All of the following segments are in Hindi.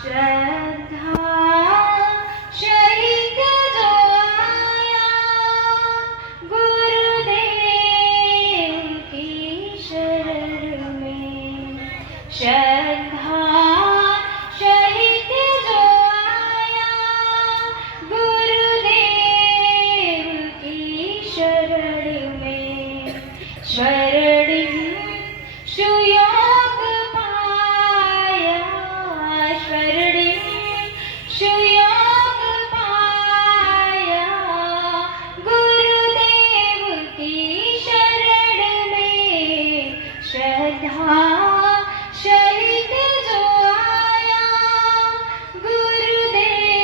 श्रद्धा शहीद जो आया गुरुदेव की शरण में। श्रद्धा शहीद जो आया गुरुदेव की शरण में। स्वर्णिम सुयोग पाया, स्वर्णिम सुयोग पाया गुरुदेव की शरण में। श्रद्धा शहीद जो आया गुरुदेव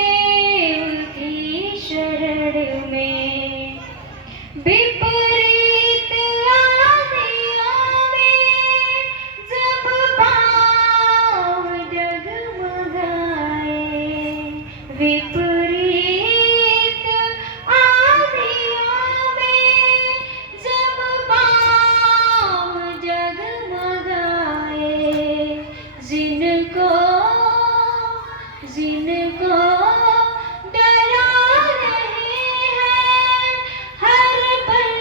की शरण में। विपरीत आदियों में जब पाँव डगमगाए, विपरीत आदियों में जब पाँव डगमगाए, जिनको जिनको डरा रहे हैं हर पल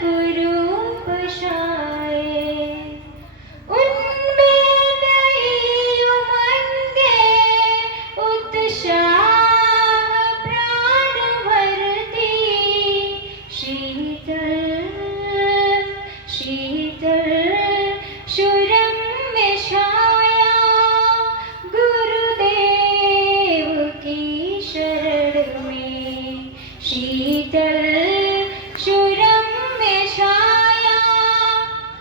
कुरूप छाए, उनमें नई उमंगे उत्साह प्राण भरती। शीतल शीतल सुरम्य छाया गुरुदेव की शरण में। शीतल सुरम्य छाया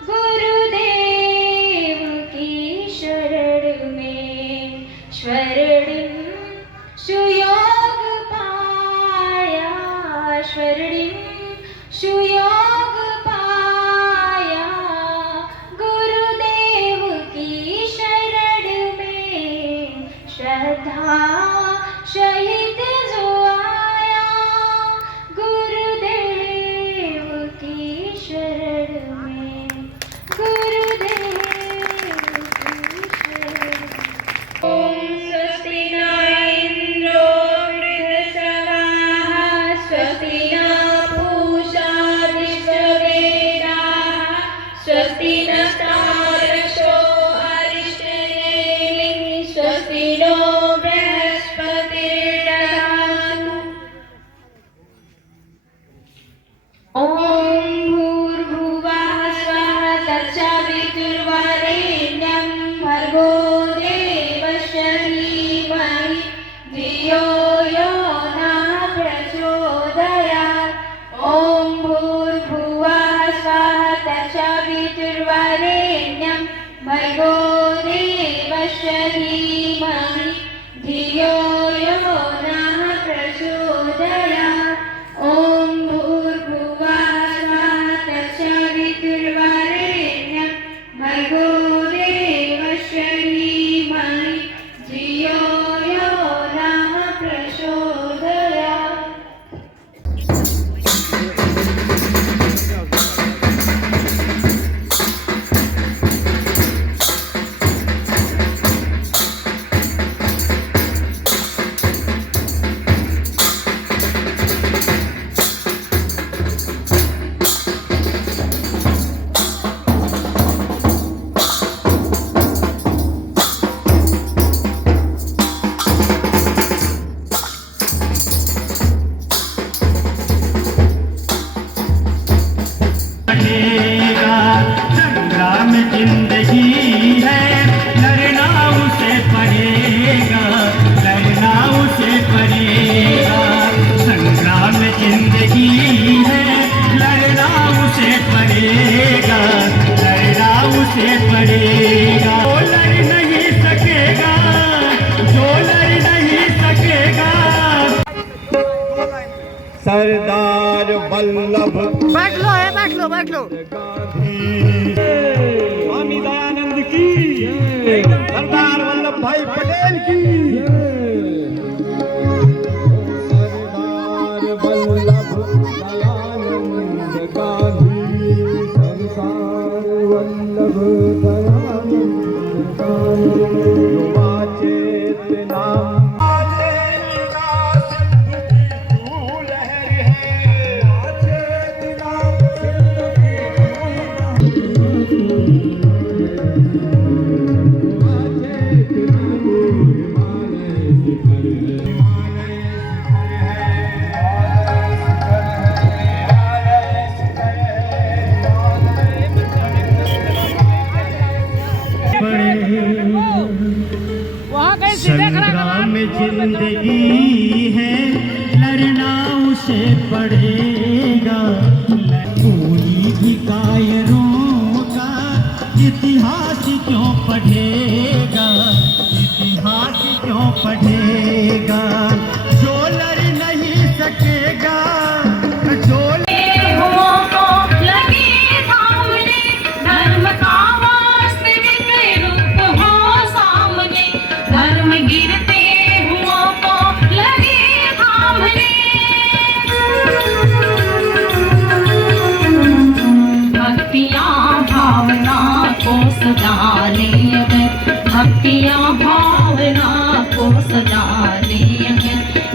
गुरुदेव की शरण में। स्वर्णिम सुयोग पाया, स्वर्णिम सुयोग पाया गुरुदेव की शरण में। श्रद्धा शहीद जो आया गुरुदेव की शरण में, गुरुदेव की शरण। ओम स्वस्ति न इंद्रो वृद्धश्रवाः, स्वस्ति न पूषा विश्ववेदाः, स्वस्ति नस्तार्क्ष्यो अरिष्टनेमिः, स्वस्ति नो बृहस्पतिर्दधातु। ॐ भूर्भुवः स्वः तत्सवितुर्वरेण्यं भर्गो देवस्य धीमहि धियो यो नः प्रचोदयात्। ॐ भूर्भुवः स्वः तत्सवितुर्वरेण्यं भर्गो देवस्य धीमहि धियो यो नः प्रचोदयात्। ॐ भूर्भुवः स्वः तत्सवितुर्वरेण्यं भर्गो देवस्य धीमहि धियो यो नः प्रचोदयात्। संग्राम जिंदगी है, लड़ना उसे पड़ेगा, लड़ना उसे पड़ेगा। संग्राम जिंदगी है, लड़ना उसे पड़ेगा, लड़ना उसे पड़ेगा। जो लड़ नहीं सकेगा, जो लड़ नहीं सकेगा। सरदार वल्लभ बैठ लो है, बैठ लो बैठ लो। स्वामी दयानंद की, सरदार वल्लभ भाई पटेल की। सरदार वल्लभ दयानंद गांधी, सरदार वल्लभ दयानंद गांधी। युवा चेतना संग्राम में जिंदगी है, लड़ना उसे पड़ेगा। कोई भी कायरों का इतिहास क्यों पढ़ेगा, इतिहास क्यों पढ़ेगा। जो लड़ नहीं सकेगा, जो भक्तियाँ भावना को सजाने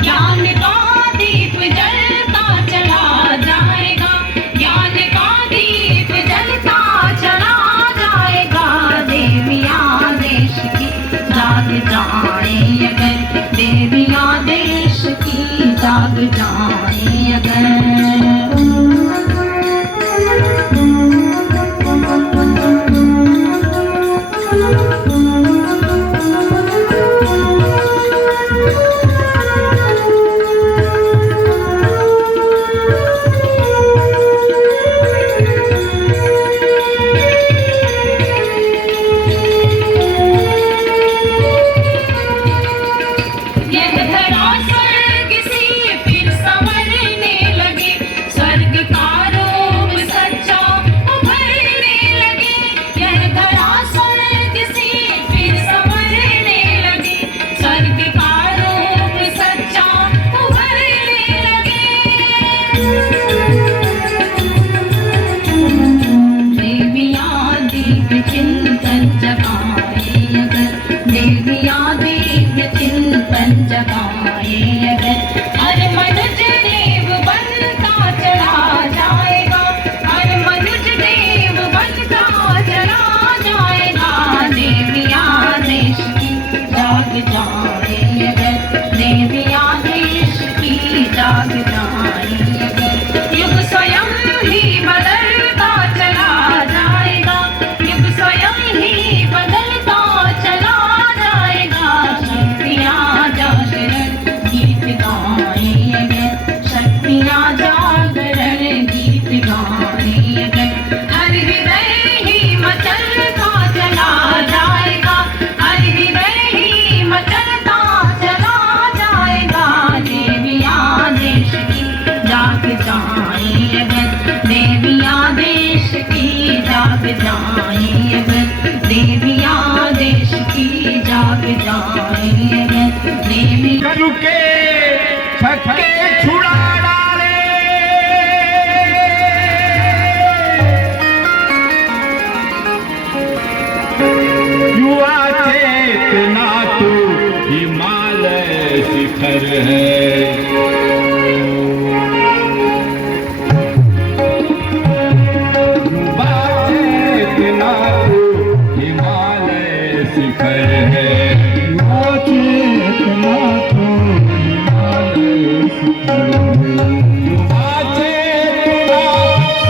ज्ञान का दीप जलता चला जाएगा, ज्ञान का दीप जलता चला जाएगा। देवियाँ देश की जाग जाए अगर, देवियाँ देश की जाग जाए अगर। रुके छक्के छुड़ा डाले, युवा चेतना तो हिमालय शिखर है। युवा चेतना तो हिमालय शिखर है।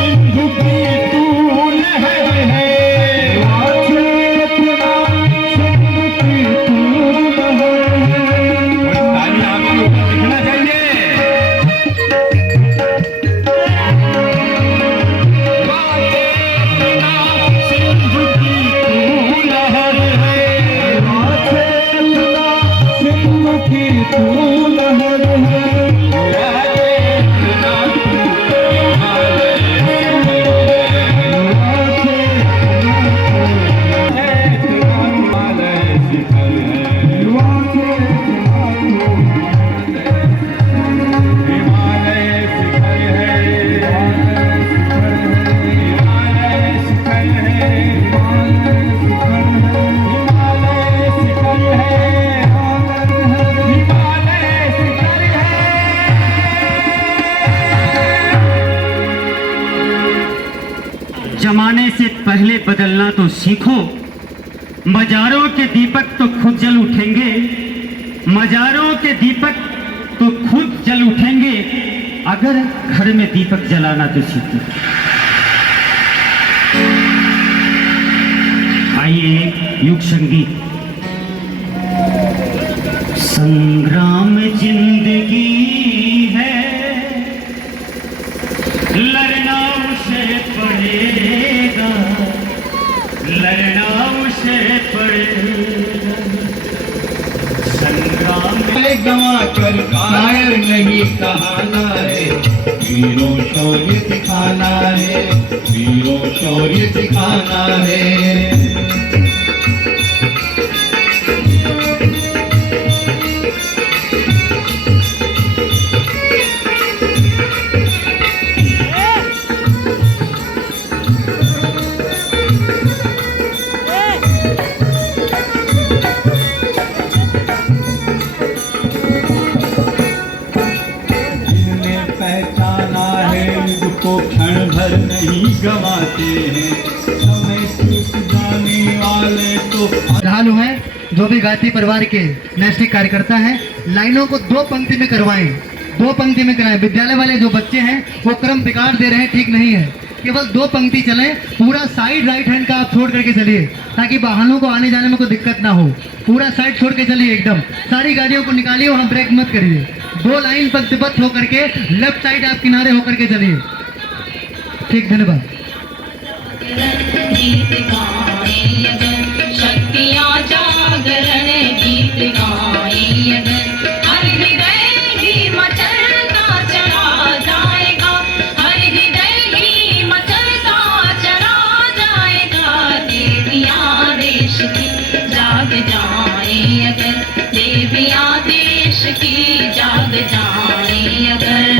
सिंधु की तू लहर है, सिंधु की तू लहर है। ताली आपको दिखना चाहिए। सिंधु की तू लहर है, सिंधु की तू लहर है। जमाने से पहले बदलना तो सीखो, मजारों के दीपक तो खुद जल उठेंगे, मजारों के दीपक तो खुद जल उठेंगे, अगर घर में दीपक जलाना तो सीखो। आइए युग संगीत। संग्राम जिंदगी है, लड़ना उसे पड़ेगा, लड़ना उसे पड़ेगा। संग्राम गवा कर कायर नहीं कहना है, वीरों शौर्य दिखाना है, वीरों शौर्य दिखाना है। पहचाना है युग को क्षण भर नहीं गवाते हैं, समय चूक जाने वाले तो श्रद्धालु हैं जो भी गायत्री परिवार के नैष्ठिक कार्यकर्ता हैं, लाइनों को दो पंक्ति में करवाएं, दो पंक्ति में कराएं। विद्यालय वाले जो बच्चे हैं वो क्रम बिगाड़ दे रहे हैं, ठीक नहीं है। केवल दो पंक्ति चलें, पूरा साइड राइट हैंड का आप छोड़ करके चलिए ताकि वाहनों को आने जाने में कोई दिक्कत ना हो। पूरा साइड छोड़ के चलिए, एकदम सारी गाड़ियों को निकालिए, वहाँ ब्रेक मत करिए। दो लाइन पंक्तिबद्ध होकर के लेफ्ट साइड आप किनारे होकर के चलिए। ठीक, धन्यवाद। गीत गाएं अगर, शक्तियाँ जागरण गीत गाएं अगर, हर हृदय ही मचलता चला जाएगा, हर हृदय ही मचलता चला जाएगा। देवियाँ देश की जाग जाएं अगर, देवियाँ देश की जाग जाएं अगर।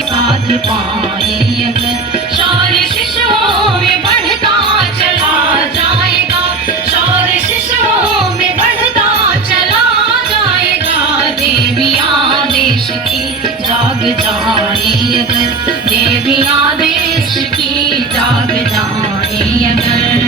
साध पाए अगर, शौर्य शिशुओं में बढ़ता चला जाएगा, शौर्य शिशुओं में बढ़ता चला जाएगा। देवियाँ देश की जाग जाए अगर, देवियाँ देश की जाग जाए अगर।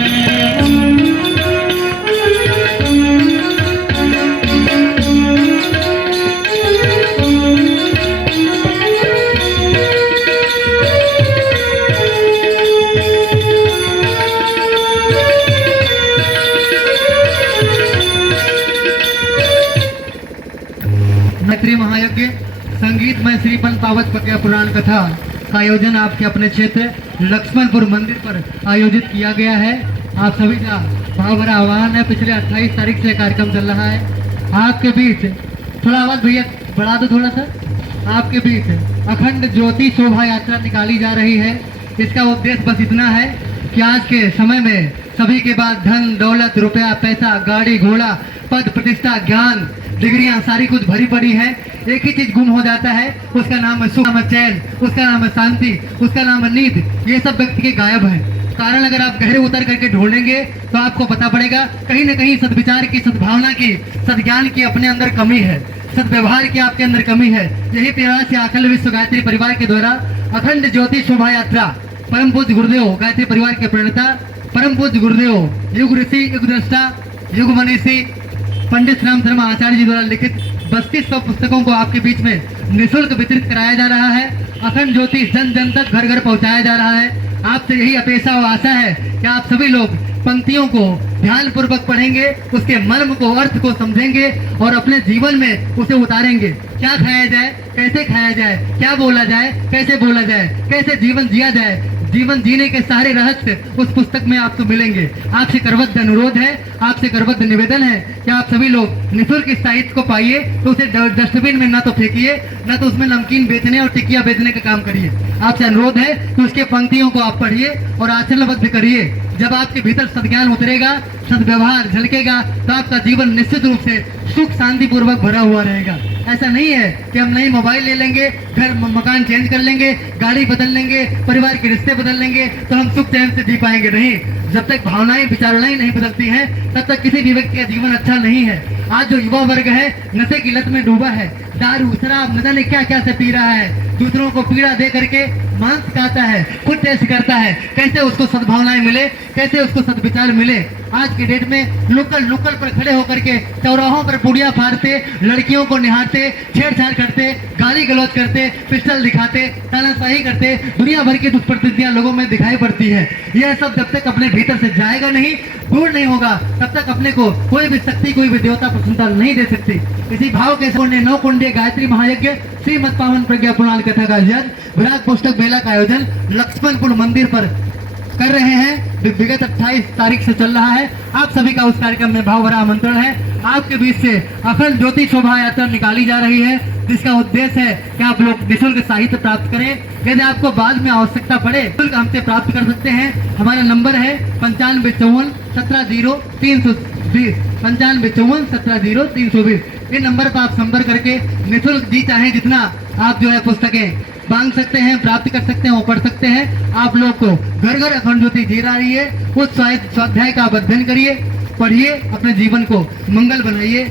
गायत्री महायज्ञ संगीत में श्रीपन पावत पक्या पुराण कथा का आयोजन आपके अपने क्षेत्र लक्ष्मणपुर मंदिर पर आयोजित किया गया है। आप सभी का भाव भरा आह्वान है। पिछले 28 तारीख से कार्यक्रम चल रहा है। आपके बीच थोड़ा आवाज भैया बढ़ा दो थोड़ा सा। आपके बीच अखंड ज्योति शोभा यात्रा निकाली जा रही है। इसका उद्देश्य बस इतना है कि आज के समय में सभी के पास धन दौलत रुपया पैसा गाड़ी घोड़ा पद प्रतिष्ठा ज्ञान डिग्रियां सारी कुछ भरी पड़ी है। एक ही चीज गुम हो जाता है, उसका नाम है सुख, नाम है चैन, उसका नाम है शांति, उसका नाम है नींद। ये सब व्यक्ति के गायब है। कारण अगर आप गहरे उतर करके ढूंढेंगे तो आपको पता पड़ेगा कहीं न कहीं सद्विचार की, सद्भावना की, सद्ज्ञान की अपने अंदर कमी है, सद्व्यवहार की आपके अंदर कमी है। यही प्रयास है अखिल विश्व गायत्री परिवार के द्वारा अखंड ज्योति शोभा यात्रा परम पूज्य गुरुदेव गायत्री परिवार के प्रणेता परम पूज्य गुरुदेव युग ऋषि युग दृष्टा युग मनीषी पंडित राम शर्मा आचार्य जी द्वारा लिखित 3200 पुस्तकों को आपके बीच में निःशुल्क वितरित कराया जा रहा है। अखंड ज्योति जन जन तक घर घर पहुंचाया जा रहा है। आपसे यही अपेक्षा और आशा है कि आप सभी लोग पंक्तियों को ध्यान पूर्वक पढ़ेंगे, उसके मर्म को अर्थ को समझेंगे और अपने जीवन में उसे उतारेंगे। क्या खाया जाए, कैसे खाया जाए, क्या बोला जाए, कैसे बोला जाए, कैसे जीवन जिया जाए, जीवन जीने के सारे रहस्य उस पुस्तक में आपको मिलेंगे। आपसे करबद्ध अनुरोध है, आपसे करबद्ध निवेदन है कि आप सभी लोग निःशुल्क इस साहित्य को पाइए, तो उसे डस्टबिन में ना तो फेंकिए, ना तो उसमें नमकीन बेचने और टिकिया बेचने का काम करिए। आपसे अनुरोध है कि उसके पंक्तियों को आप पढ़िए और आचरणबद्ध करिए। जब आपके भीतर सद्ज्ञान उतरेगा, सद्व्यवहार झलकेगा, तो आपका जीवन निश्चित रूप से सुख शांति पूर्वक भरा हुआ रहेगा। ऐसा नहीं है कि हम नई मोबाइल ले लेंगे, घर मकान चेंज कर लेंगे, गाड़ी बदल लेंगे, परिवार के रिश्ते बदल लेंगे तो हम सुख चैन से जी पाएंगे। नहीं, जब तक भावनाएं विचारणाएं नहीं बदलती हैं तब तक किसी भी व्यक्ति का जीवन अच्छा नहीं है। आज जो युवा वर्ग है नशे की लत में डूबा है, दारू शराब न जाने क्या क्या से पी रहा है, दूसरों को पीड़ा दे करके मांस खाता है, खुद टेस्ट करता है, कैसे उसको सद्भावनाएं मिले, कैसे उसको सद्विचार मिले। आज के डेट में नुक्कड़ पर खड़े होकर के चौराहों पर पुड़िया फाड़ते, लड़कियों को निहारते, छेड़छाड़ करते, गाली गलौज करते, पिस्टल दिखाते, तानाशाही करते, दुनिया भर की दुष्प्रवृत्तियां लोगों में दिखाई पड़ती है। यह सब जब तक अपने भीतर से जाएगा नहीं, दूर नहीं होगा, तब तक अपने को कोई भी शक्ति, कोई भी देवता प्रसन्नता नहीं दे सकती। इसी भाव के साथ 9 कुंडीय गायत्री महायज्ञ श्रीमद पावन प्रज्ञा पुराण कथा का विराट पुस्तक मेला का आयोजन लक्ष्मणपुर मंदिर पर कर रहे हैं। विगत 28 तारीख से चल रहा है। आप सभी का उस कार्यक्रम में भाव भरा आमंत्रण है। आपके बीच से अखंड ज्योति शोभा यात्रा निकाली जा रही है, जिसका उद्देश्य है कि आप लोग निःशुल्क साहित्य प्राप्त करें। यदि आपको बाद में आवश्यकता पड़े तो हमसे प्राप्त कर सकते हैं। हमारा नंबर है 9554 170320, 9554 170320। इन नंबर पर आप संपर्क करके निःशुल्क जी चाहे जितना आप जो है पुस्तकें मांग सकते हैं, प्राप्त कर सकते हैं, वो पढ़ सकते हैं। आप लोग को घर घर अखंड ज्योति जी रही है, उस स्वाध्याय का आप अध्ययन करिए, पढ़िए, अपने जीवन को मंगल बनाइए।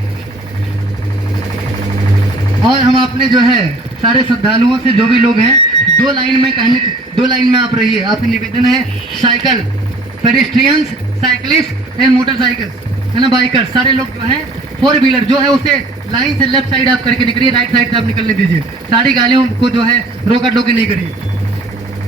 और हम अपने जो है सारे श्रद्धालुओं से, जो भी लोग हैं, 2 लाइन में आप रहिए। आपसे निवेदन है, cycle pedestrians, cyclist and motorcycle है ना, बाइकर, सारे लोग जो है 4 व्हीलर जो है उसे लाइन से लेफ्ट साइड आप करके निकलिए, राइट साइड से आप निकलने दीजिए। सारी गाड़ियों को जो है रोका टोकी नहीं करिए।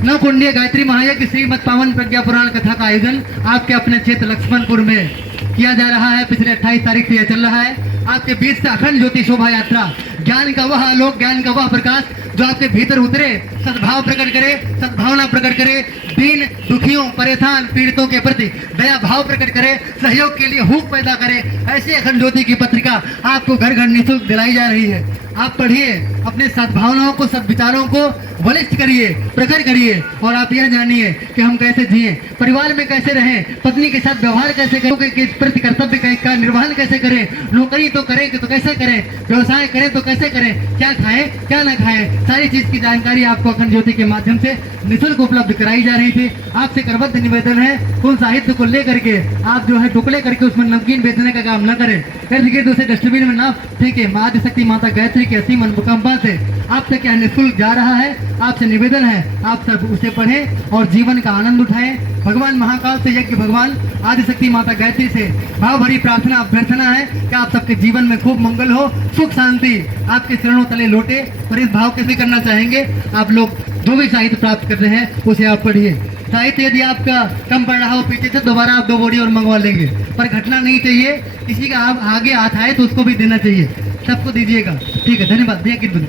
9 कुंडीय गायत्री महायज्ञ श्रीमद पावन प्रज्ञा पुराण कथा का आयोजन आपके अपने क्षेत्र लक्ष्मणपुर में किया जा रहा है। पिछले 28 तारीख से यह चल रहा है। आपके बीच से अखंड ज्योति शोभा यात्रा, ज्ञान का वह आलोक, ज्ञान का वह प्रकाश जो आपके भीतर उतरे, सद्भाव प्रकट करे, सद्भावना प्रकट करे, दीन दुखियों, परेशान पीड़ितों के प्रति दया भाव प्रकट करे, सहयोग के लिए हुक पैदा करे। ऐसे अखंड ज्योति की पत्रिका आपको घर घर निःशुल्क दिलाई जा रही है। आप पढ़िए, अपने सद्भावनाओं को, सद्विचारों को बलिष्ठ करिए, प्रकट करिए, और आप यह जानिए कि हम कैसे जिए, परिवार में कैसे रहें, पत्नी के साथ व्यवहार कैसे करें, के प्रति कर्तव्य का निर्वहन कैसे करें, नौकरी तो करें तो कैसे करें, व्यवसाय करें तो कैसे करें, क्या खाएं क्या ना खाएं, सारी चीज की जानकारी आपको अखंड ज्योति के माध्यम से निःशुल्क उपलब्ध कराई जा रही थी। आपसे करबद्ध निवेदन है, उन साहित्य को लेकर के आप जो है टुकड़े करके उसमें नमकीन बेचने का काम न करें, इर्द-गिर्द उसे डस्टबिन में ना फेंके। आदिशक्ति माता गायत्री की असीम अनुकंपा से आपसे क्या निःशुल्क जा रहा है, आपसे निवेदन है आप सब उसे पढ़ें और जीवन का आनंद उठाएं। भगवान महाकाल से यज्ञ भगवान आदिशक्ति माता गायत्री से भाव भरी प्रार्थना अभ्यर्थना है कि आप सबके जीवन में खूब मंगल हो, सुख शांति आपके चरणों तले लौटे। और इस भाव कैसे करना चाहेंगे, आप लोग जो भी साहित्य प्राप्त कर रहे हैं उसे आप पढ़िए। साहित्य यदि आपका कम पड़ रहा हो पीछे से, दोबारा आप 2 बोरी और मंगवा लेंगे, पर घटना नहीं चाहिए। किसी का आप आगे हाथ आए तो उसको भी देना चाहिए, सबको दीजिएगा। ठीक है, धन्यवाद। भैया गीत बोलिए।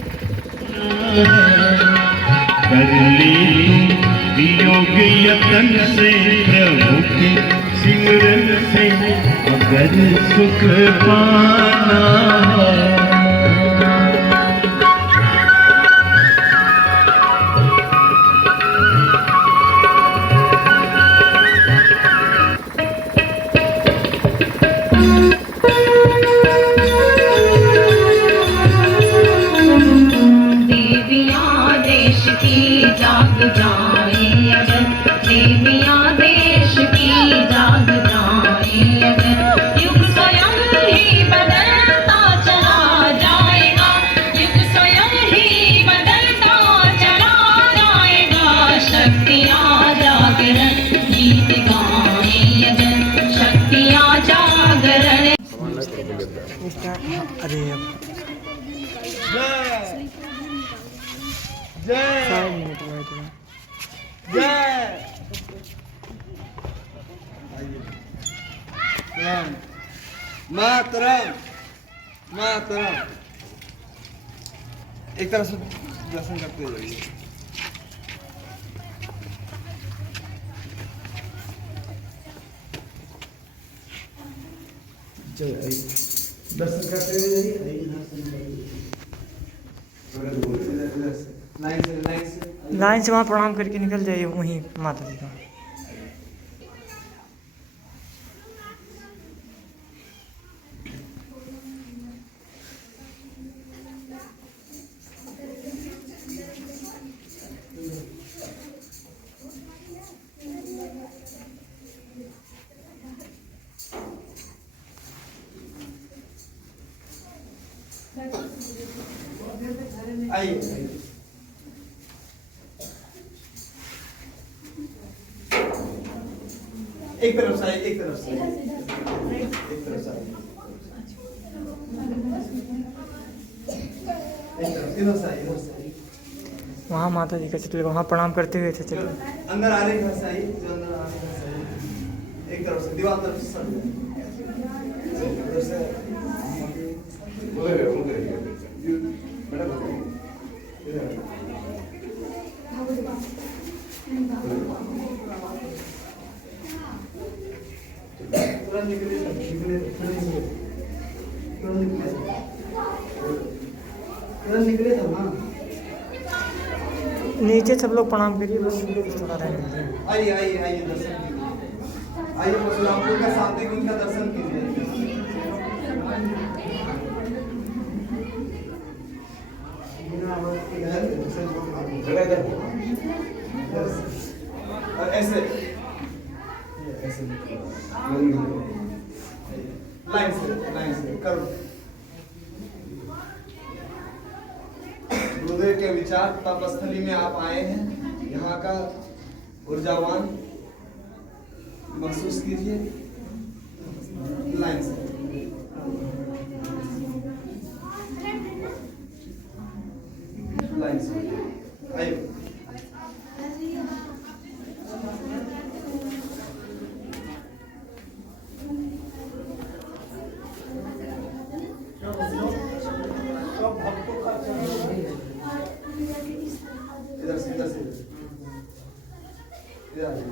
कर ली तू योग यतन से प्रभु के सिमरन से, अगर सुख पाना जाग जाए अगर, देवियाँ देश की जाग जाए अगर, युग स्वयं ही बदलता चला जाएगा, युग स्वयं ही बदलता चला जाएगा। शक्तियाँ जागरण गीत गाए अगर, शक्तियाँ जागरण। मातरम मातरम, एक तरह से दर्शन करते जाइए। दर्शन करते हुए जाइए, आइए दर्शन करिए। इधर से लाइन से लाइन से वहाँ प्रणाम करके निकल जाइए वहीं माता जी का। आइए आइए। एक तरफ से आइए, एक तरफ से आइए, एक तरफ से आइए, एक तरफ, इधर से आइए, इधर से आइए। वहाँ माता जी का चित्र वहाँ प्रणाम करते हुए थे चलो। अंदर आ रहे घर से आइए, जो अंदर आ रहे घर से आइए, एक तरफ से दीवार तरफ से सर इधर से तुरंत निकले, निकले, तुरंत निकले था ना। नीचे सब लोग प्रणाम करिए, बस थोड़ा रहेंगे। आइए आइए आइए, दर्शन कीजिए। आइए परशुरामपुर का शांति कुंज का दर्शन कीजिए। और ऐसे ऐसे लाइन से करो। गुरुदेव के विचार तपस्थली में आप आए हैं, यहाँ का ऊर्जावान महसूस कीजिए। लाइन से आइए। इधर से इधर से इधर आइए।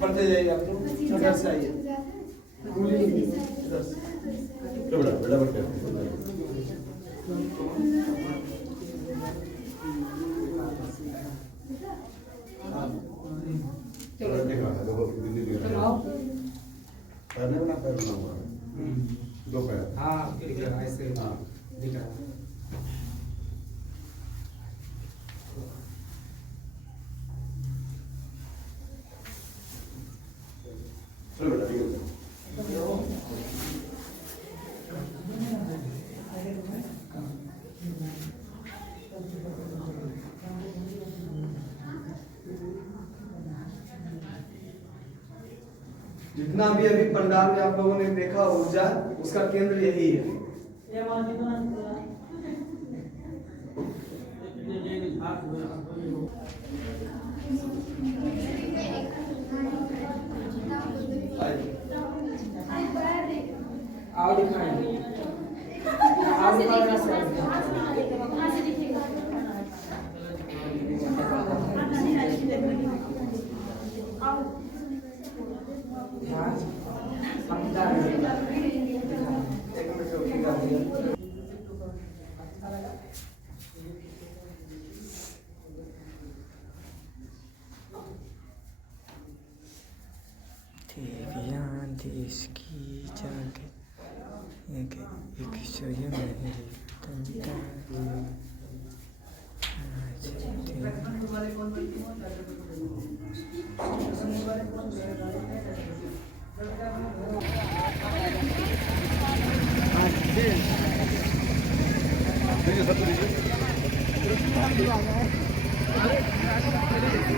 बढ़ते जाइए, आप लोग इधर से आइए, इधर से दो पैर। हाँ ऐसे दिख रहा है। चलो बेटा, ठीक है। जितना भी अभी पंडाल में आप लोगों ने देखा ऊर्जा, उसका केंद्र यही है। आओ दिखाएंगे। देश की जाग एक स्वयं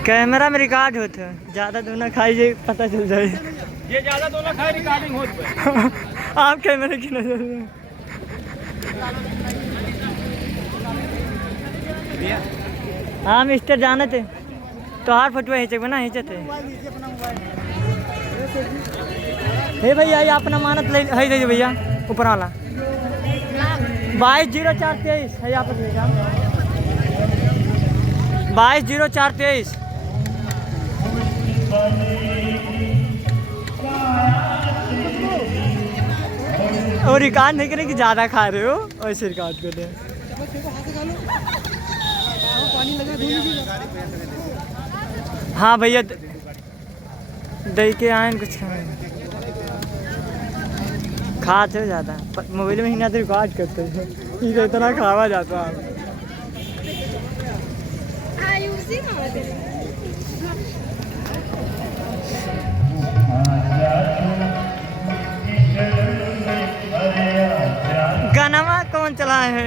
कैमरा में रिकॉर्ड होता है, ज़्यादा दोनों खाई पता चल जाए। ये ज्यादा दोनों खाए रिकॉर्डिंग हो आप कैमरे की नजर में हाँ मिस्टर जाने थे तो हार फटुआ हिंचे बना हिंचे थे। हे भैया ये अपना मानत ले है दे भैया ऊपर वाला 220423 है यहाँ पर 220423 और रिकॉर्ड नहीं करें कि ज़्यादा खा रहे हो और ऐसे रिकॉर्ड कर रहे हाँ भैया दही के आए कुछ खाते हो ज़्यादा मोबाइल में ही ना तो रिकॉर्ड करते हैं ये इतना खावा जाता है गाना कौन चला है